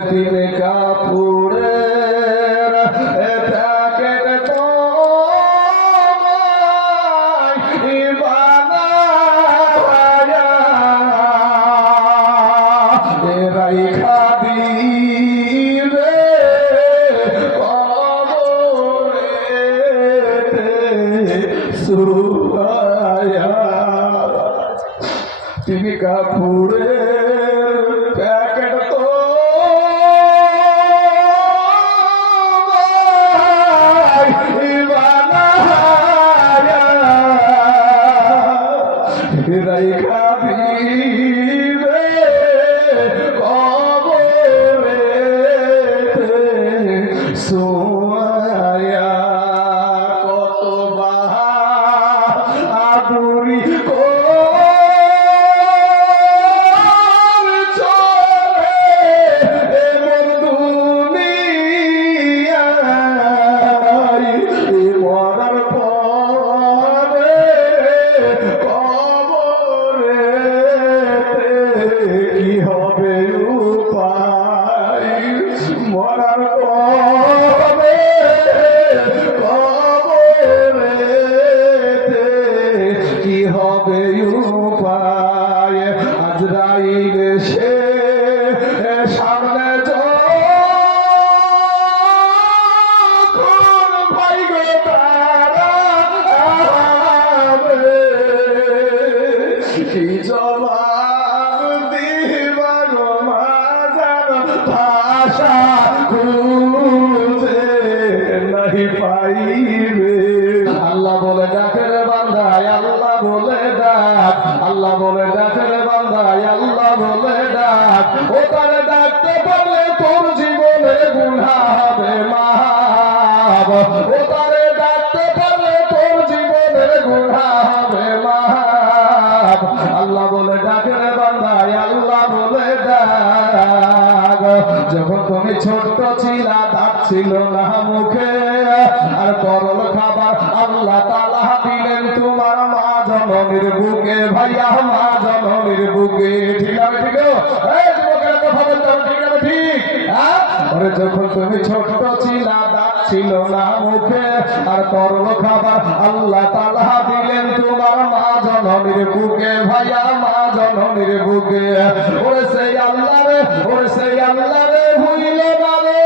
তিন কাপুরের প্যাকেট তো এরাই খাদিবে সুরায়া তিন কাপুরের প্যাকেট তো রেখা দিবে কবরেতে সোয়া কত বাহাদুরি কি হবে উপায় মরার পরে কবরেতে কি হবে উপায় আজরাইল সে সামনে যখন ভাই গো তারা কি জবাব দিবার ভাষা খুঁজে নাহি পাইবে আল্লাহ বলে ডাকে রে বান্দায় আল্লাহ বলে ডাক আল্লাহ বলে ডাকে রে বান্দায় আল্লাহ বলে ডাক ও তারে ডাকতে পারলে তোর জীবনে গুনাহ হবে মাফ ও তারে ডাকতে পারলে তোর জীবনে গুনাহ হবে মাফ আল্লাহ বলে ডাকে রে বান্দায় আল্লাহ বলে ডাক যখন তুমি ছোট ছিলা দাঁত ছিল না মুখে আর তরল খাবার আল্লাহ তাআলা দিলেন তোমার মা জননীর বুকে ভাইয়া মা জননীর বুকে ঠিক আছে ঠিক এই যুবকের কথা বলতে ঠিক আছে ঠিক আরে যখন তুমি ছোট ছিলা দাঁত ছিল না মুখে আর তরল খাবার আল্লাহ তাআলা দিলেন তোমার মা জননীর বুকে ভাইয়া মা জননীর বুকে ওরে সেই আল্লাহ রে ভুইল না রে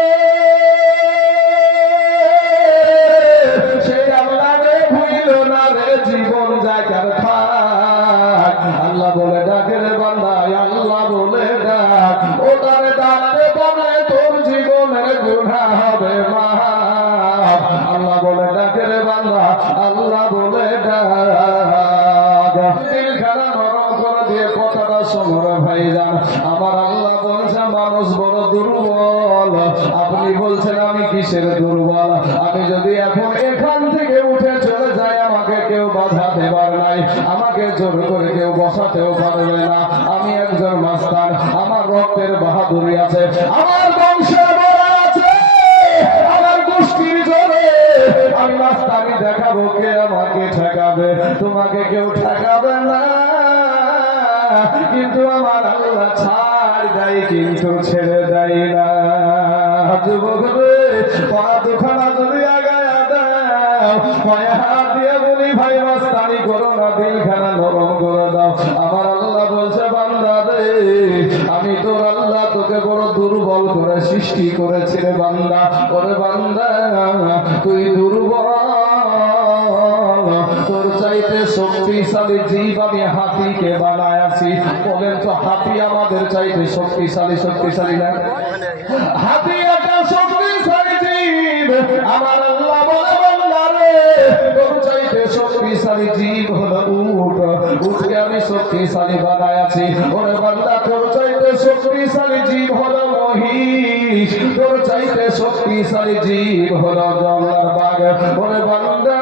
সেই আল্লাহ রে ভুইল না রে জীবন জায়গার থাক আল্লাহ বলে ডাকে রে বান্দায় আল্লাহ বলে ডাক ও তারে ডাকতে পারলে তোর জীবনের গুনাহ হবে মাফ আল্লাহ বলে ডাকে রে বান্দা আল্লাহ বলে ডাক দিলখানা নরম করে দিয়ে কথাটা শোনো ভাইজান আমার আল্লাহ বলছে মানুষ বড় দুর্বল আপনি বলছেন আমি কিসের দুর্বল আমি যদি এখন এখান থেকে উঠে চলে যাই আমাকে কেউ বাধা দেবার নাই আমাকে জোর করে কেউ বসাতেও পারবে না আমি একজন মাস্টার আমার রক্তের বাহাদুরি আছে আমার বংশের বড় আছে আমার গোষ্ঠীর জোরে আমি মাস্টারি দেখাবো কে আমাকে ঠেকাবে তোমাকে কেউ ঠেকাবে না কিন্তু আমার আল্লাহ ছাড় দেয় কিন্তু ছেড়ে দেয় না যুবক পা দুখানা যদি আগায়া দাও পায়ে হাত দিয়ে বলি ভাই মাস্তানি করো না দিলখানা নরম করে দাও আমার আল্লাহ বলছে বান্দা রে আমি তোর আল্লাহ তোকে বড় দুর্বল করে সৃষ্টি করেছি রে বান্দা ওরে বান্দা তুই দুর্বল তোর চাইতে শক্তিশালী জীব আমি হাতিকে বানায়াছি বলেন তো হাতি আমাদের চাইতে শক্তিশালী না হাতি একটা শক্তিশালী জীব আমার আল্লাহ বলে বান্দা রে তোর চাইতে শক্তিশালী জীব হলো উটকে আমি শক্তিশালী বানায়াছি ওরে বান্দা তোর চাইতে শক্তিশালী জীব হলো মহিষ তোর চাইতে শক্তিশালী জীব হলো জঙ্গলার বাঘ ওরে বান্দা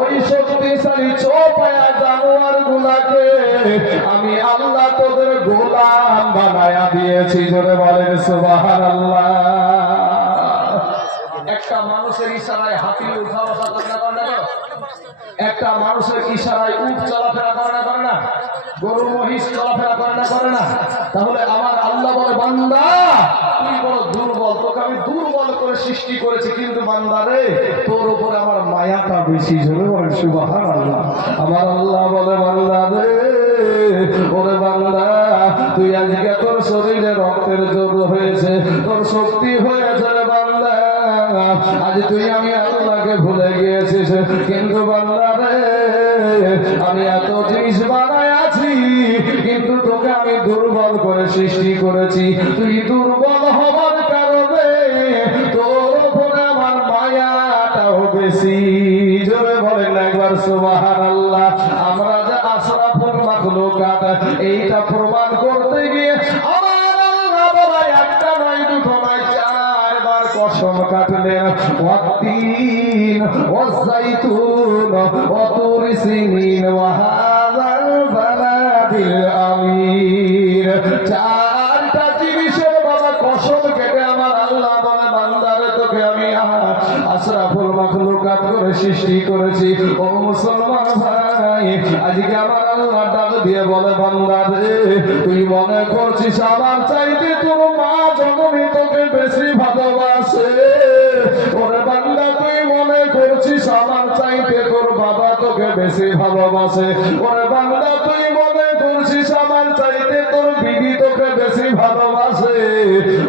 ওই শক্তিশালী চৌপায়া জানোয়ার গুলাকে আমি আল্লাহ তোদের গোলাম বানায়া দিয়েছি জোরে বলেন সুবহানাল্লাহ একটা মানুষের ইশারায় হাতি উঠা বসা করে না একটা মানুষের ইশারায় উট চলাফেরা করে না গরু মহিষ চলাফেরা করে না তাহলে আমার আল্লাহ বলে বান্দা তুই বড় দুর্বল, তোকে আমি দুর্বল করে সৃষ্টি করেছি, কিন্তু বান্দা রে তোর উপরে আমার মায়াটা বেশি। জোরে বলেন সুবহানাল্লাহ। আমার আল্লাহ বলে বান্দা রে, ওরে বান্দা তুই আজকে তোর শরীরে রক্তের যোগ হয়েছে, তোর শক্তি হয়েছে রে বান্দা, আজ তুই আমি আল্লাহকে ভুলে গিয়েছিস, কিন্তু বান্দা রে আমি এত জিনিস বানায় আছি, কিন্তু তোকে আমি দুর্বল করে সৃষ্টি করেছি। তুই দুর্বল হবার কারণে তোর উপরে আমার মায়াটাও বেশি। জোরে বলেন একবার সুবহানাল্লাহ। আমরা যে আশরাফুল মাখলুকাত এইটা প্রমাণ করতে গিয়ে আমার আল্লাহ বাবা একটা নয় দুটো নয় চারবার কসম কাটলেন। ওয়াত্তিন ওয়াযাইতুন ওয়া তুরি সিনিন ওয়া হাযাল বালাদিল আমির, চারটা জিনিসের বাবা কসম কেটে আমার আল্লাহ বলে বান্দারে তোকে আমি আশরাফুল মাখলুকাত করে সৃষ্টি করেছি। ও মুসলমান ভাই, আজকে আমার আল্লাহ ডাক দিয়ে বলে বান্দা রে তুই মনে করছিস আমার চাইতে তোর মা জননী তোকে বেশি ভালোবাসে। ওরে বান্দা তুই মনে করছিস আমার চাইতে তোর বাবা তোকে বেশি ভালোবাসে। ওরে বান্দা তুই মনে করছিস আমার চাইতে তোর বিবি তোকে বেশি ভালোবাসে।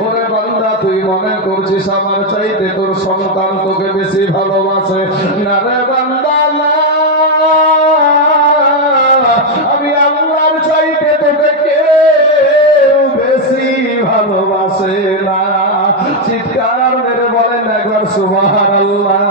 ওরে বান্দা তুই মনে করছিস আমার চাইতে তোর সন্তান তোকে বেশি ভালোবাসে। না রে বান্দা না, আমি আল্লাহর চাইতে তোকে কেউ বেশি ভালোবাসে না। চিৎকার মেরে বলেন একবার সুবহানাল্লাহ।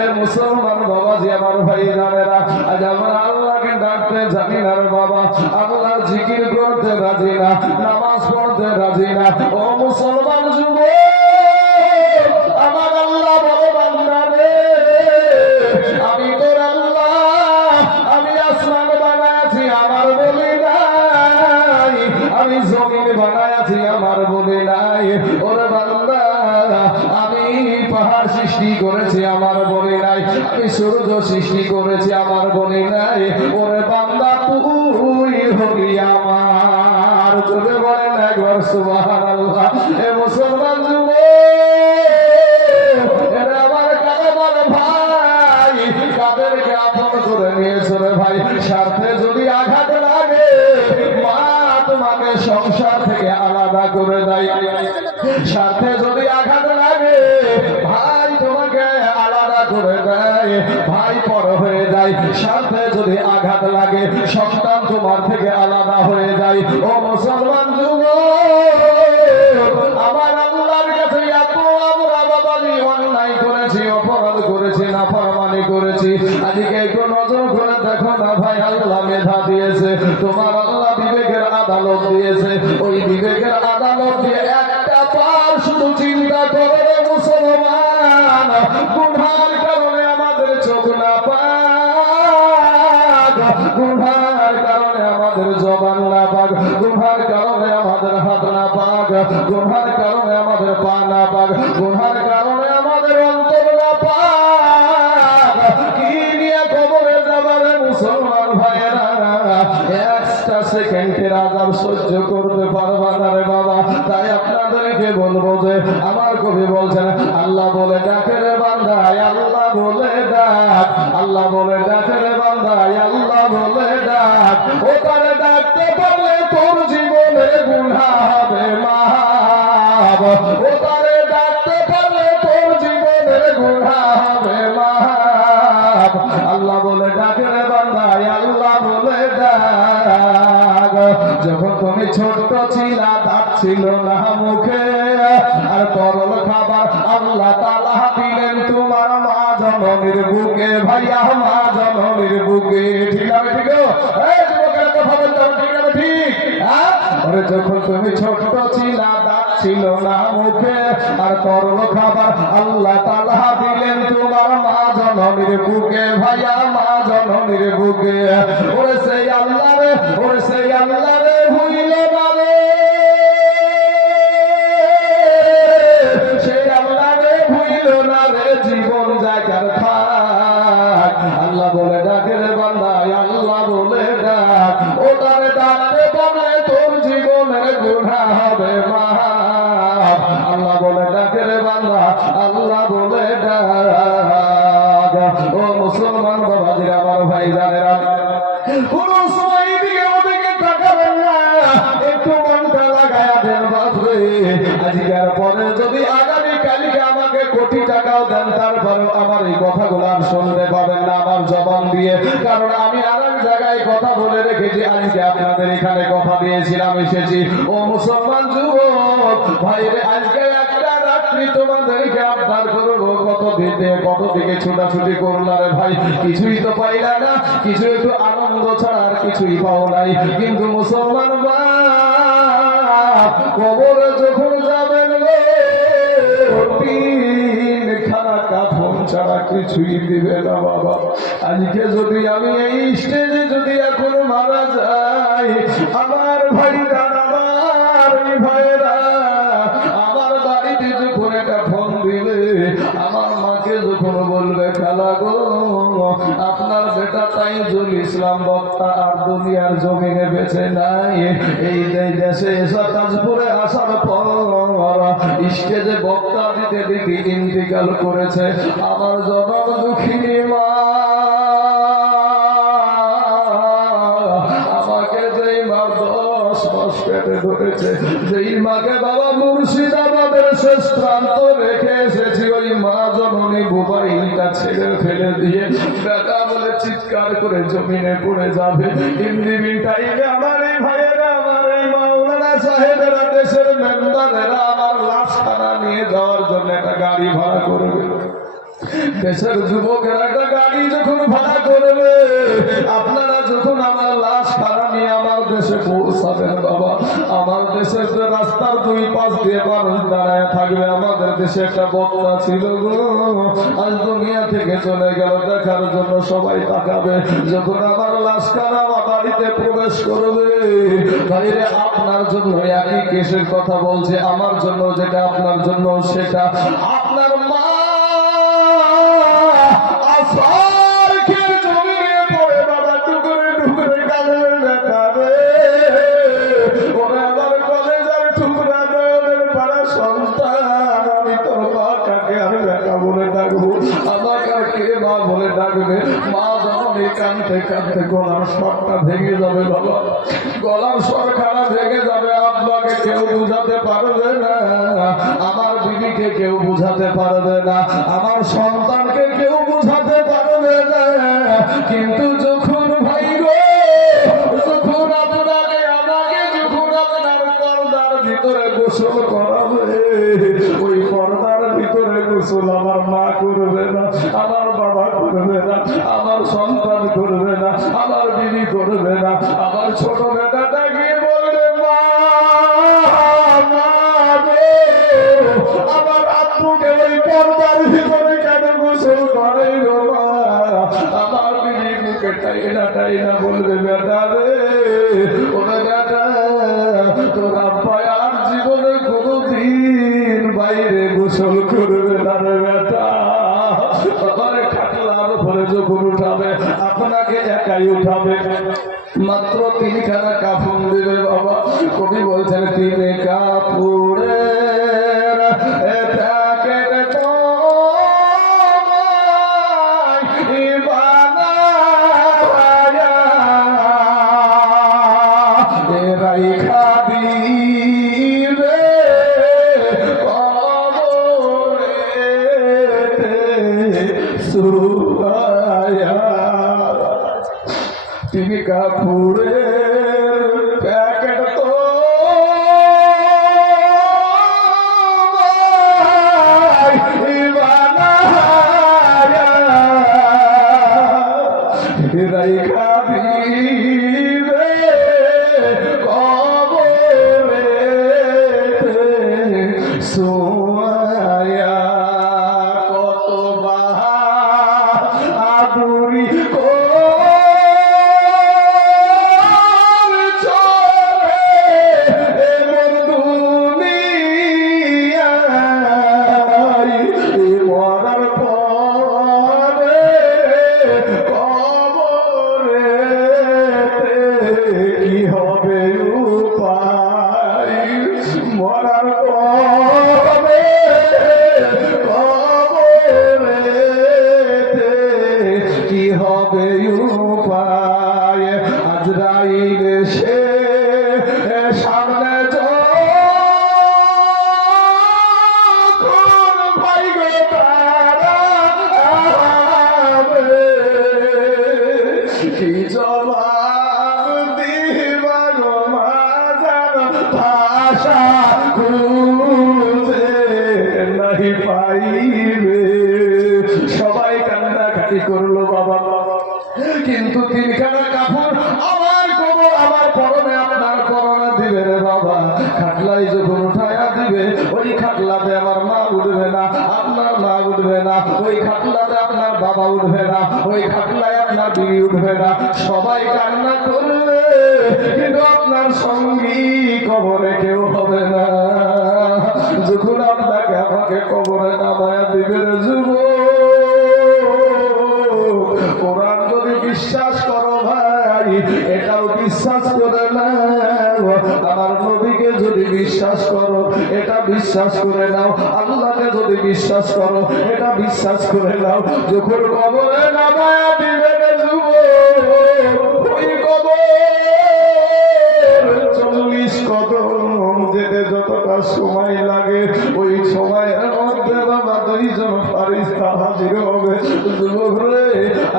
এ মুসলমান বাবাজি আমার ভাই জানেরা, আজ আমরা আল্লাহকে ডাকতে জানি না রে বাবা, আল্লাহর জিকির করতে রাজি না, নামাজ পড়তে রাজি না। ও মুসলমান যুবক, আমার আল্লাহ বলে বান্দা রে আমি তোর আল্লাহ, আমি আসমান বানাইছি আমার বলি নাই, আমি জমিন বানাইছি আমার বলি নাই। ওরে বান্দা আমি পাহাড় সৃষ্টি করেছি আমার বলি নাই, আমি সূর্য সৃষ্টি করেছি আমার বলি নাই। ওরে বান্দা তুই হবি আমার। চলে বলেন একবার সুবহানাল্লাহ। এ মুসলমান যুবক, এরা আমার কারবার ভাই, কাদেরকে আপন করে নিয়েছে রে ভাই। স্বার্থে যদি আঘাত লাগে মা তোমাকে সংসার থেকে আলাদা করে দেয়, স্বার্থে যদি আঘাত লাগে ভাই তোমাকে আলাদা করে দেয়, ভাই পর হয়ে যায়। স্বার্থে যদি আঘাত লাগে সন্তান তোমার থেকে আলাদা হয়ে যায়। ও মুসলমান যুবক, আমার আল্লাহর কাছে এত আমরা বাবাজি অন্যায় করেছি, অপরাধ করেছি, নাফরমানি করেছি। আজকে একটু নজর করে দেখো না ভাই, আল্লাহ মেধা দিয়েছে, তোমার আল্লাহ বিবেকের আদালত দিয়েছে। ওই বিবেকের আদালত দিয়ে একটা পার শুধু চিন্তা করে রে মুসলমান, গুনার কারণে আমাদের চোখ না পাক, গুনার কারণে আমাদের জবান না পাক, গুনার কারণে আমাদের হাত না পাক, গুনার কারণে আমাদের পা না পাক, গুনার কারণে আমাদের অন্তর না পাক। কি নিয়ে কবরে যাবার মুসলমান ভাইয়েরা, একটা সেকেন্ডের আযাব সহ্য করতে পারবা না রে বাবা। তাই আপনাদেরকে বলবো যে আমার কবি বলছেন আল্লাহ বলে ডাকে রে বান্দা, আল্লাহ বলে ডাক, আল্লাহ বলে ডাকে রে বান্দা, আল্লাহ বলে ডাক। ও তারে ডাকতে পারলে তোর জীবনের গুনাহ হবে মাফ, ও তারে ডাকতে পারলে তোর জীবনের গুনাহ হবে মাফ। আল্লাহ বলে ডাকে রে বান্দা, আল্লাহ বলে ডাক। যখন তুমি ছোট ছিলা দাঁত ছিল না মুখে, আর তরল খাবার আল্লাহ তাআলা দিলেন তোমার মা জননীর বুকে। ভাইয়া মা জননীর বুকে, ঠিক আছে? ঠিক ঠিক, যখন তুমি ছোট ছিলা দাঁত ছিল না মুখে, আর তরল খাবার আল্লাহ তাআলা দিলেন তোমার মা জননীর বুকে। ভাইয়া মা জননীর বুকে। ওরে সেই আল্লাহ রে, ওরে সেই আল্লাহ রে ভুইল না রে, সেই আল্লাহ রে ভুইল না রে, জীবন জায়গার থাক। আল্লাহ বলে ডাকে রে বান্দা, আল্লাহ বলে ডাক। ও তারে ডাকতে পারলে তোর জীবনের গুনাহ হবে মা। আল্লাহ বলে ডাকে রে বান্দা, আল্লাহ বলে ডাক। ও মুসলমান বাবাজিরা, আমার ভাই জানেরা, কোন সময় দিকে ওদিকে তাকাবেন না, একটু মনটা লাগায়া দেন বাপরে। আজকের পরে যদি আগামী কালকে আমাকে কোটি টাকাও দেন, তারপরে আমার এই কথাগুলো আর শুনতে পাবেন না আমার জবান দিয়ে, কারণ আমি আর এক জায়গায় কথা বলে রেখেছি। আজকে আপনাদের এখানে কথা দিয়েছিলাম, এসেছি। ও মুসলমান যুবক ভাইরে, আজকে একটা রাত্রি তোমাদেরকে আবদার করবো, কত দিকে ছোটাছুটি করলা রে ভাই, কিছুই তো পাইলা না, কিছু একটু আনন্দ ছাড়া আর কিছুই পাও নাই। কিন্তু মুসলমান কবরে যখন যাবেন খানা কাফন ছাড়া কিছুই দিবে না বাবা। আজকে যদি আমি এই স্টেজে যদি এখন মারা যাই, আমার ভাইরা, আমার ভাইরা আমার বাড়িতে যখন একটা ফোন দিবে, আমার মাকে যখন বলবে খালা গো আপনার বেটা তাইজুল ইসলাম বক্তা আর দুনিয়ার জমিনে বেঁচে নাই, এই দেশে এসা তাজপুরে আসার পর স্টেজে বক্তা দিতে দিতে ইন্তিকাল করেছে, আমার জনম দুঃখিনী মা আমাকে যেই মা 10 মাস পেটে ধরেছে, যেই মাকে বাবা মুর্শিদাবাদের শেষ প্রান্ত রেখে এসেছি, ওই মা জননী মোবাইলটা ছেড়ে ফেলে দিয়ে বেটা বলে চিৎকার করে জমিনে পড়ে যাবে। ইন্দিবিন টাইমে আমার এই ভাইয়েরা, আমার এই মাওলানা সাহেবেরা, দেশের মেম্বারেরা আমার লাশ খানা নিয়ে যাওয়ার জন্য একটা গাড়ি ভাড়া করবে। দেশের যুবকেরা একটা গাড়ি যখন ভাড়া করবে, আপনারা যখন আমার লাশ খানা নিয়ে আমার দেশে পৌঁছাবেন বাবা, আমার দেশের যে রাস্তার 2 পাশ দিয়ে মানুষ দাঁড়ায় থাকবে, আমাদের দেশে একটা বক্তা ছিল গো, আজ দুনিয়া থেকে চলে গেল, দেখার জন্য সবাই তাকাবে। যখন আমার লাশ খানা আমার বাড়িতে প্রবেশ করবে, বাইরে আপনার জন্য একই কেসের কথা বলছে, আমার জন্য যেটা, আপনার জন্য সেটা। আপনার মা আসারকের জমিনে পড়ে বাবা টুকরে টুকরে কাঁদে বেটারে, ওরা আমার কলেজের টুকরা নয়নের পাড়া সন্তান, আমি তোর মা কাকে আর বেটা বলে ডাকবো, আমাকে আর কে মা বলে ডাকবে? মা যখন এই কাঁদতে কাঁদতে গলার স্বরটা ভেঙে যাবে বাবা, গলার স্বর খারাপ ভেঙে যাবে। আব্বাকে কেউ বুঝাতে পারবে না, আমার বিবিকে কেউ বুঝাতে পারবে না, আমার সন্তানকে কেউ বুঝাতে পারবে না। কিন্তু যখন ভাই গো, যখন আপনাকে আমাকে যখন আপনার পর্দার ভিতরে গোসল করাবে, ওই পর্দার ভিতরে গোসল আমার মা করবে না, আমার বাবা করবে না, আমার সন্তান করবে না, আমার বিবি করবে না, আমার ছোট বেটাটা গিয়ে বলবে মা আমার আব্বুকে ওই পর্দার ভিতরে কেন গোসল করে গো মা? আমার বিবি মুখে টাইনা টাইনা বলবে বেটা রে, ওরে বেটা তোর আব্বা আর জীবনে কোনোদিন বাইরে গোসল করবে না রে বেটা। আমার খাটলার উপরে যখন উঠাবে, আপনাকে একাই উঠাবে, মাত্র 3 খানা কাফন দেবে বাবা। কবি বলছেন 3 কাপড়ের প্যাকেট তো রাইখা দিবে সুরায়া। 3 কাপড়ের প্যাকেট তো রাইখা দিবে কবরে সোয়া। কত বাহাদুরি মরার পরে কবরেতে কি হবে উপায় আজরাইল সে সামনে কি জবাব দিবার মাজার ভাষা খুঁজে নাহি পাইবে। সবাই কান্নাকাটি করলো বাবা, কিন্তু তিনখানা কাপড় আমার কবর আমার পরনে আপনার পরনে দিবে রে বাবা। খাটলাই যখন উঠায়া দিবে ওই খাটলাতে আমার মা উঠবে না, আপনার মা উঠবে না, ওই খাটলাতে আপনার বাবা উঠবে না, ওই খাটলায় আপনার বিবি উঠবে না। সবাই কান্না করবে কিন্তু আপনার সঙ্গী কবরে কেউ হবে না। যখন আপনাকে আমাকে কবরে নামায়া দিবে রে যুবক, কোরআন যদি বিশ্বাস করো ভাই এটাও বিশ্বাস করে না, আমার নবীকে যদি বিশ্বাস করো এটা বিশ্বাস করে নাও, আল্লাহকে যদি বিশ্বাস করো এটা বিশ্বাস করে নাও। যখন কবরে নামায়া দিবে রে যুবক, ওই কবর 40 কদম যেতে যতটা সময় লাগে ওই সময়ের মধ্যে বাবা 2 জন ফারিস্তা হাজির হবে। যুবক রে,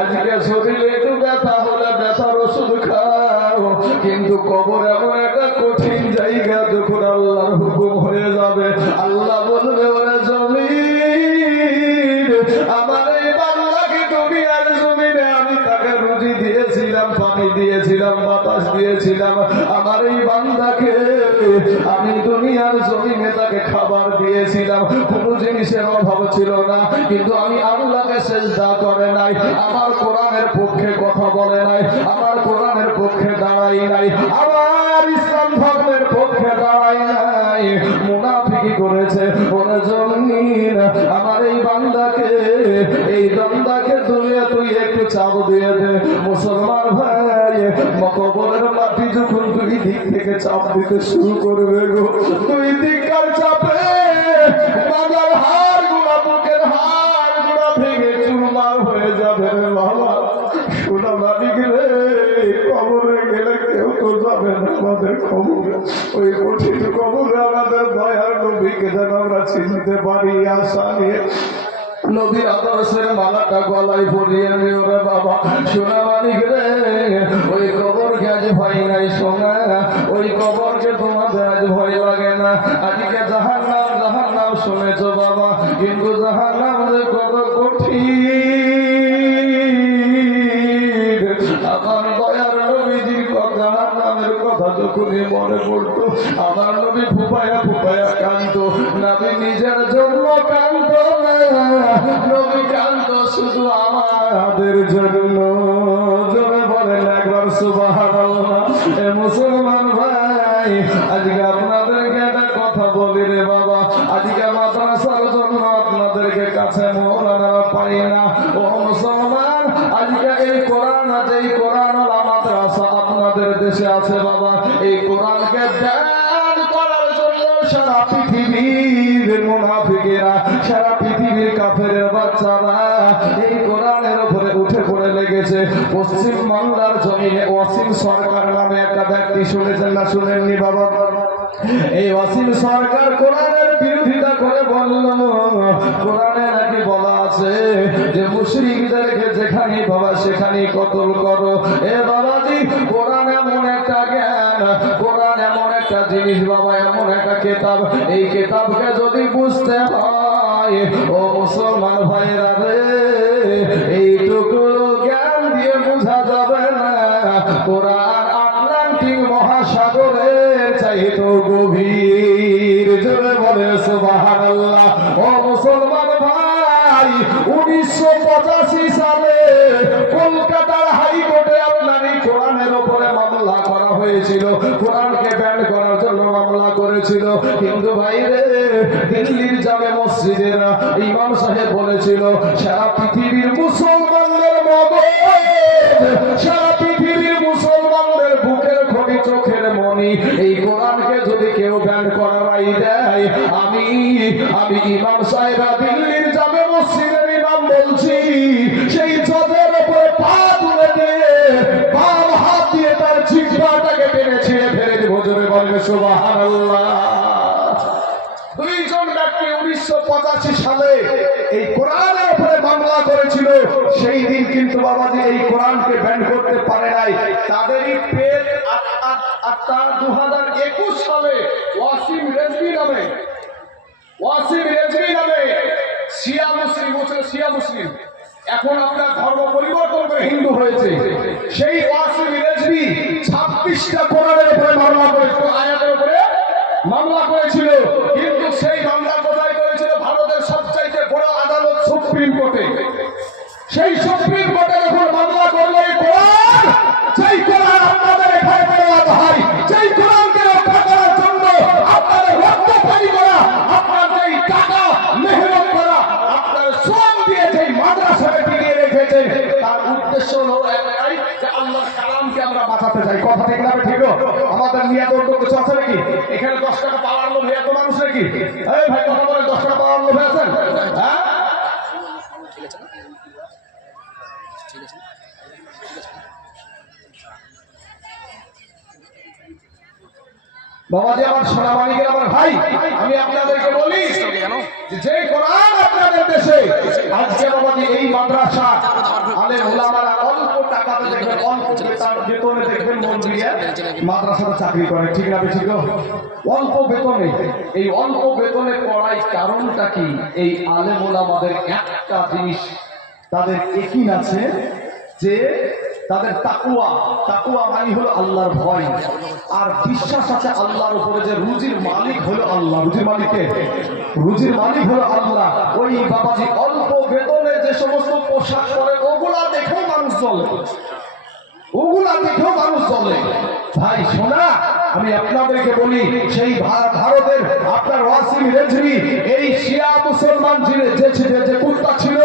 আজকে শরীরে একটু ব্যথা হলে ব্যথার ওষুধ খাও, কিন্তু কবর এমন একটা কঠিন জায়গা যখন আল্লাহর হুকুম হয়ে যাবে আল্লাহ বলবে ওরা জমিন আমার এই বান্দাকে দুনিয়ার জমিনে আমি তাকে রুজি দিয়েছিলাম, পানি দিয়েছিলাম, বাতাস দিয়েছিলাম, আমার এই বান্দাকে আমি দুনিয়ার জমিনে তাকে খাবার দিয়েছিলাম, কোনো জিনিসের অভাব ছিল না, কিন্তু আমি আল্লাহকে সেজদা করে নাই, আমার কোরআনের পক্ষে কথা বলে নাই, আমার কোরআনের পক্ষে দাঁড়াই নাই, আমার ইসলাম ধর্মের পক্ষে দাঁড়াই নাই, মুনাফিকি করেছে। ওরে জমিন আমার এই বান্দাকে তুই একটু চাপ দিয়ে দে। মুসলমান ভাই, কবরের মাটি যখন 2 দিক থেকে চাপ দিতে শুরু করবে গো, 2 দিককার চাপে বাজার হাড় গুলা বুকের হাড় গুলা ভেঙে চুরমার হয়ে যাবে রে বাবা। সোনা মালিক রে, কবরে গেলে কেউ তো যাবে না আমাদের কবরে, ওই কঠিন কবরে আমাদের দয়ার নবীকে যেন আমরা চিনতে পারি। আশা নিয়ে নবীর আদর্শের মালাটা গলায় পরিয়ে নিও রে বাবা। সোনা মানিক রে, ওই কবরকে আজ ভয় নাই সোনা, ওই কবরকে তোমাদের আজ ভয় লাগে না। আজকে জাহান্নাম শুনেছো বাবা, কিন্তু জাহান্নাম যে কত কঠিন। আমার দয়ার নবীজির কথা, জাহান্নামের কথা যখনই মনে পড়তো আমার নবী ফুপায়া কাঁদতো। নবী নিজের জন্য কাঁদতো না, নবী কাঁদতো শুধু আমাদের জন্য। জোরে বলেন একবার সুবহানাল্লাহ। এ মুসলমান ভাই, আজকে আপনাদেরকে একটা কথা বলি রে বাবা, আজকে মাদ্রাসার জন্য আপনাদেরকে কাছে মৌলানা পাই না। ও মুসলমান, আজকে এই কোরআন আছে, এই কোরআন মাদ্রাসা আপনাদের দেশে আছে বাবা। এই কোরআনকে দান করার জন্য সারা পৃথিবীর মুনাফিকেরা, সারা পৃথিবীর কাফেরের বাচ্চারা এই কোরআনের উপরে উঠে পড়ে লেগেছে। পশ্চিম বাংলার জমিনে ওয়াসিম সরকার নামে একটা ব্যক্তি, শুনেছেন না শুনেননি বাবা? এই ওয়াসিম সরকার কোরআনের বিরোধিতা করে বলল, কোরআনে নাকি বলা আছে যে মুশরিকদেরকে যেখানে বাবা সেখানেই কতল করো। এ বাবাজি, কোরআন এমন একটা জ্ঞান, কোরআন এমন একটা জিনিস বাবা, এমন একটা কিতাব, এই কিতাবকে যদি বুঝতে হয় ও মুসলমান ভাইরা রে, এইটুকু জ্ঞান দিয়ে বোঝা যাবে না। কোরআন আটলান্টিক মহাসাগরের চাইতো গভীর। জোরে বলে সুবহানাল্লাহ। ও মুসলমান ভাই, 1985 সালে কলকাতার হাইকোর্টে আপনার এই কোরআনের উপরে মামলা করা হয়েছিল, কোরআনকে ব্যান করার জন্য মামলা করেছিল। কিন্তু ভাইরে, দিল্লির জামে মসজিদের ইমাম সাহেব বলেছিল সারা পৃথিবীর মুসলমানদের মগজ, সারা পৃথিবীর মুসলমানদের বুকের খনি, চোখের মনি, এই কোরআনকে যদি কেউ ব্যান করার কুরবানি দেয়। আমি ইমাম সাহেব দিল্লির জামে মসজিদের ইমাম বলছি, সেই জজের উপরে পা তুলে দিয়ে বাম হাত দিয়ে তার জিহ্বাটাকে টেনে ছিঁড়ে ফেলে দিব। জোরে বলবে সুবহানাল্লাহ। দুইজন ব্যক্তি 1985 সালে এই কোরআনের উপরে মামলা করেছিল। সেই দিন কিন্তু বাবাজি এই কোরআনকে ব্যান করতে পারে নাই। তাদেরই পেট 2021 সালে ওয়াসিম রেজভি নামে শিয়া মুসলিম, এখন আপনার ধর্ম পরিবর্তন করে হিন্দু হয়েছে। সেই ওয়াসিম রেজভি 26টা কোরআনের উপরে মামলা করেছিল, আয়াতের উপরে মামলা করেছিল। কিন্তু সেই মামলা কোথায় করেছিল? ভারতের সবচাইতে বড় আদালত সুপ্রিম কোর্টে। সেই সুপ্রিম কোর্টে যখন মামলা করলো এই কোরআন, যেই কোরআন আপনাদের এখানে পড়াত হয়, যেই কোরআনকে রক্ষা করার জন্য আপনাদের রক্ত পানি করা, আপনার যেই টাকা মেহনত করা, আপনার শ্রম দিয়ে যেই মাদ্রাসাকে টিকিয়ে রেখেছেন, তার উদ্দেশ্য হলো একটাই যে আল্লাহর কালামকে আমরা বাঁচাতে চাই। কথা ঠিক না? ঠিক। আমাদের নিয়াত কিছু আছে নাকি? এখানে 10 টাকা পাওয়ার লোভ এত মানুষ নাকি? এই ভাই কথা বলে 10 টাকা পাওয়ার লোভ আছেন? হ্যাঁ, বাবাজি আমার সোনামানিকের আমার ভাই, আমি আপনাদেরকে বলি যে কোরআন আপনাদের দেশে আজকে বাবাজি এই মাদ্রাসা আলেম ওলামারা অল্প টাকাতে দেখবেন, অল্প বেতনে দেখবেন মন দিয়ে মাদ্রাসাতে চাকরি করে। ঠিক না? ঠিক। অল্প বেতনে, এই অল্প বেতনে পড়াই কারণটা কি? এই আলেম ওলামাদের একটা জিনিস তাদের একই আছে, যে তাদের তাকুয়া মানে হলো আল্লাহর ভয়, আর বিশ্বাস আছে আল্লাহর উপরে যে রুজির মালিক হলো আল্লাহ। রুজির মালিক হলো আল্লাহ। ওই বাবাজি অল্প বেতনে যে সমস্ত পোশাক পরে ওগুলা দেখেও মানুষ চলে। ভাই শোনা, আমি আপনাদেরকে বলি, সেই ভারতের আপনার ওয়াসিম রেজভি এই শিয়া মুসলমান যে কুত্তা ছিল,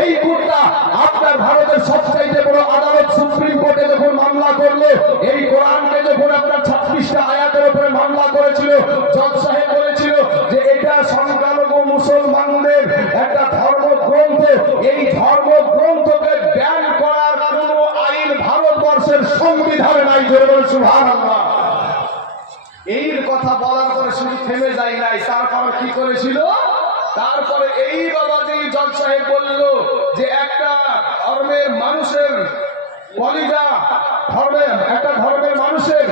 এই কুত্তা আপনার ভারতের সবচাইতে বড় আদালত সুপ্রিম কোর্টে যখন মামলা করলো, এই কোরআনকে যখন আপনার 26টা আয়াতের উপরে মামলা করেছিল, জজ সাহেব বলেছিল যে এটা সংখ্যালঘু মুসলমানদের একটা ধর্মগ্রন্থ, এই ধর্মগ্রন্থকে ব্যান করার কোন আইন ভারতবর্ষের সংবিধানে নাই। সুবহানাল্লাহ। এই কথা বলার পরে শুধু থেমে যায় নাই, তারপর কি করেছিল? তারপরে এই বাবাজি জজ সাহেব বলল যে একটা ধর্মের মানুষের কলিজা, একটা ধর্মের মানুষের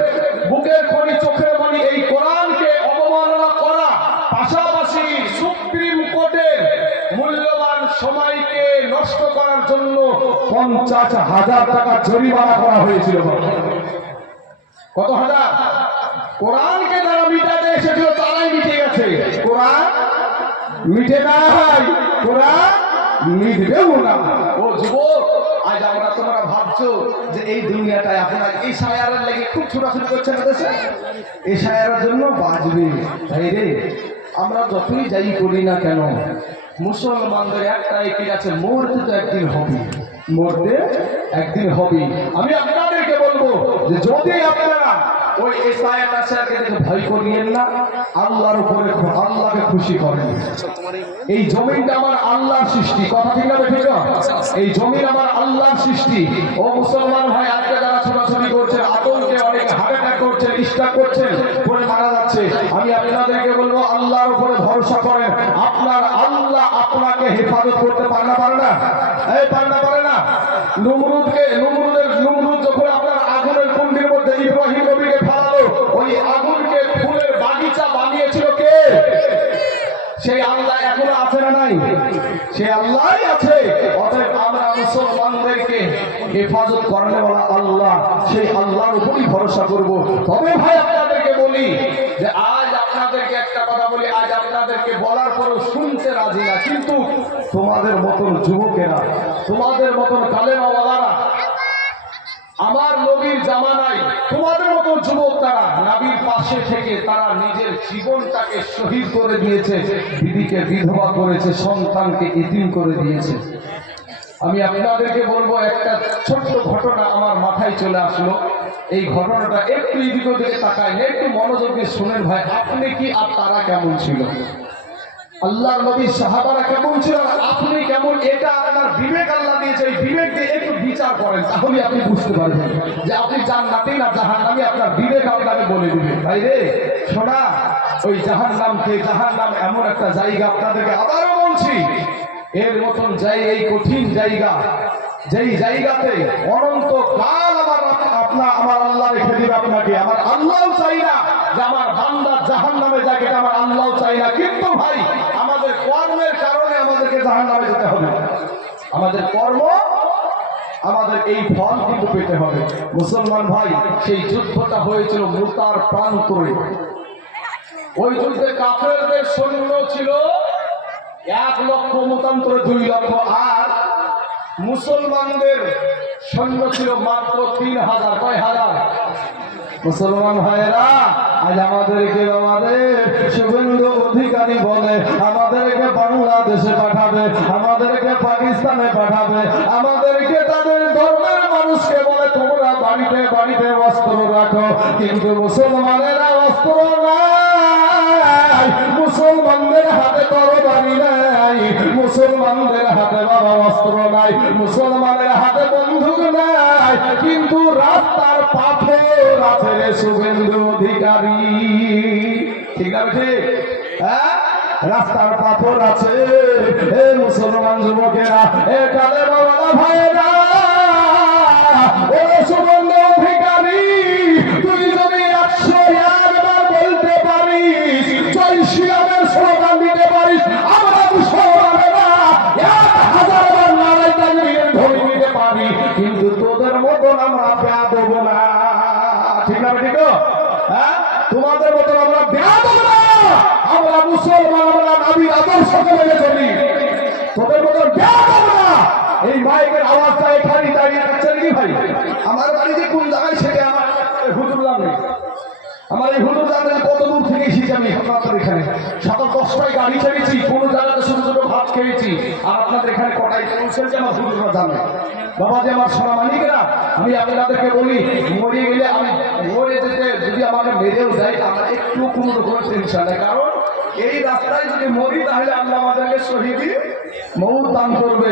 বুকের খনি, চোখের মনি এই কোরআনকে অবমাননা করা, পাশাপাশি সুপ্রিম কোর্টের মূল্যবান সময়কে নষ্ট করার জন্য 50,000 টাকা জরিমানা করা হয়েছিল। কত হাজার? কোরআনকে যারা মিটাতে এসেছিল তারাই মিটে গেছে, কোরআন মিটে নাই, কোরআন মিটবেও না। ও যুবক, আজ তোমরা ভাবছো যে এই দুনিয়াটায় আপনারা এই সায়ারের লেগে খুব ছোটাছুটি করছেন দেশে, এই সায়ারের জন্য বাঁচবে। ভাই রে, আমরা যতই যাই করি না কেন, মুসলমানদের একটাই ঠিক আছে, মরতে তো একদিন হবে। আমি আপনাদেরকে বলবো যে যদি আপনারা ওই ভয় করিয়েন না, আল্লাহর উপরে আল্লাহকে খুশি করেন। এই জমিনটা আমার আল্লাহর সৃষ্টি। কথা ঠিক আছে? ঠিক। এই জমিন আমার আল্লাহর সৃষ্টি। ও মুসলমান ভাই, আজকে যারা ছোটাছুটি করছেন, আতঙ্কে অনেকে হার্ট অ্যাটাক করছেন, স্ট্রোক করছেন, করে মারা যাচ্ছে, আমি আপনাদেরকে বলবো আল্লাহর উপরে ভরসা করেন। আপনার আল্লাহ আপনাকে হেফাজত করতে পারে না? পারে না। নমরুদ যখন আপনার আগুনের কুণ্ডির মধ্যে ইব্রাহিম নবীকে ফেলালো, ওই আগুনকে ফুলের বাগিচা বানিয়েছিল কে? সেই আল্লাহ এখনো আছে না নাই? সে আল্লাহই আছে। অতএব আমরা মুসলমানদেরকে হেফাজত করেনওয়ালা আল্লাহ, সেই আল্লাহর উপরই ভরসা করব। তবে ভাই আপনাদেরকে বলি যে আজ আপনাদেরকে একটা কথা বলি, আজ আপনাদেরকে বলার পরেও শুনতে রাজি না, কিন্তু তোমাদের মতন যুবকেরা, তোমাদের মতন কালেমাওয়ালারা, আমার নবীর জামানায় তোমাদের মতো যুবক তারা নবীর পাশে থেকে তারা নিজের জীবনটাকে শহীদ করে দিয়েছে, বিবিকে বিধবা করেছে, সন্তানকে এতিম করে দিয়েছে। আমি আপনাদেরকে বলবো, একটা ছোট্ট ঘটনা আমার মাথায় চলে আসলো। এই ঘটনাটা একটু এদিক ওদিকে তাকায় না, একটু মনোযোগ দিয়ে শুনেন ভাই, আপনি কি আর তারা কেমন ছিল, আল্লাহর নবী সাহাবারা কেমন ছিল, আপনি কেমন, এটা আপনার বিবেক আল্লাহ দিয়েছে, এই বিবেক দিয়ে একটু বিচার করেন, তাহলে আপনি বুঝতে পারবেন যে আপনি জান্নাতি না জাহান্নামী, আপনার বিবেক আপনাকে বলে দিবে। ভাই রে শোনা, ওই জাহান্নাম এমন একটা জায়গা, আপনাদেরকে আবারও বলছি, এর মতন এই কঠিন জায়গা, যেই জায়গাতে অনন্ত কাল আমার আল্লাহ রেখে দিবে আপনাকে। আমার আল্লাহ চাই না যে আমার বান্দা জাহান্নামে যাক, এটা আমার আল্লাহ চাই না, কিন্তু ভাই আমাদের কর্মের কারণে আমাদেরকে জাহান্নামে যেতে হবে। আমাদের কর্ম, আমাদের এই ফল কিন্তু পেতে হবে। মুসলমান ভাই, সেই যুদ্ধটা হয়েছিল মুতার প্রান্তরে। ওই যুদ্ধে কাফেরদের সৈন্য ছিল 1 লক্ষ, মতান্তরে 2 লক্ষ, আর মুসলমানদের সৈন্য ছিল মাত্র 3000। কয় হাজার? মুসলমান ভাইরা, আজ আমাদেরকে আমাদের শুভেন্দু অধিকারী বলে আমাদেরকে বাংলাদেশে পাঠাবে, আমাদেরকে পাকিস্তানে পাঠাবে, আমাদেরকে তাদের ধর্মের মানুষকে বলে তোমরা বাড়িতে বাড়িতে অস্ত্র রাখো, কিন্তু মুসলমানেরা অস্ত্র নাই, মুসলমানদের হাতে তরবারি নাই, মুসলমানদের হাতে বাবা অস্ত্র নাই, মুসলমানের হাতে বন্দুক নাই, কিন্তু রাস্তার পাথর আছে রে শুভেন্দু অধিকারী। ঠিক আছে? হ্যাঁ, রাস্তার পাথর আছে। এ মুসলমান যুবকেরা, এ কালে বাবা ভাইরা, ও শুভেন্দু অধিকারী, তুই যদি 101 বার বলতে পারিস, জয় শ্রীরামের স্লোগান দিতে পারিস, আমরা মুসলমানেরা 1000 বার নারায়ে তাকবীরের ধ্বনি দিতে পারি, কিন্তু তোদের মতন আমরা বেয়াদব না। ঠিক না? ঠিক? হ্যাঁ, তোমাদের মতন আমরা বেয়াদব না, আমরা মুসলমান, আমরা নবীর আদর্শকে মেনে চলি, তোদের মতন বেয়াদব না। এই মাইকের আওয়াজটা এখানে দাঁড়িয়ে যাচ্ছে নাকি ভাই? আমার বাড়ি যে কোন জায়গায় সেটা আমার হুজুর জানে, আমার এই হুজুর জানে কত দূর থেকে এসেছি আমি আপনাদের এখানে। সকাল 10টায় গাড়ি ছেড়েছি, কোনো জায়গাতে ছোট ছোট ভাত খেয়েছি, আর আপনাদের এখানে কটায় পৌঁছেছে আমার হুজুররা জানে। বাবা যে আমার সোনা মানিকেরা, আমি আপনাদেরকে বলি, মরে গেলে, আমি মরে যেতে যদি আমাকে মেরেও যায়, আমার একটু কোনো রকমের টেনশন নেই, কারণ এই রাস্তায় যদি মরি তাহলে আল্লাহ আমাদেরকে শহীদি মৌত দান করবে।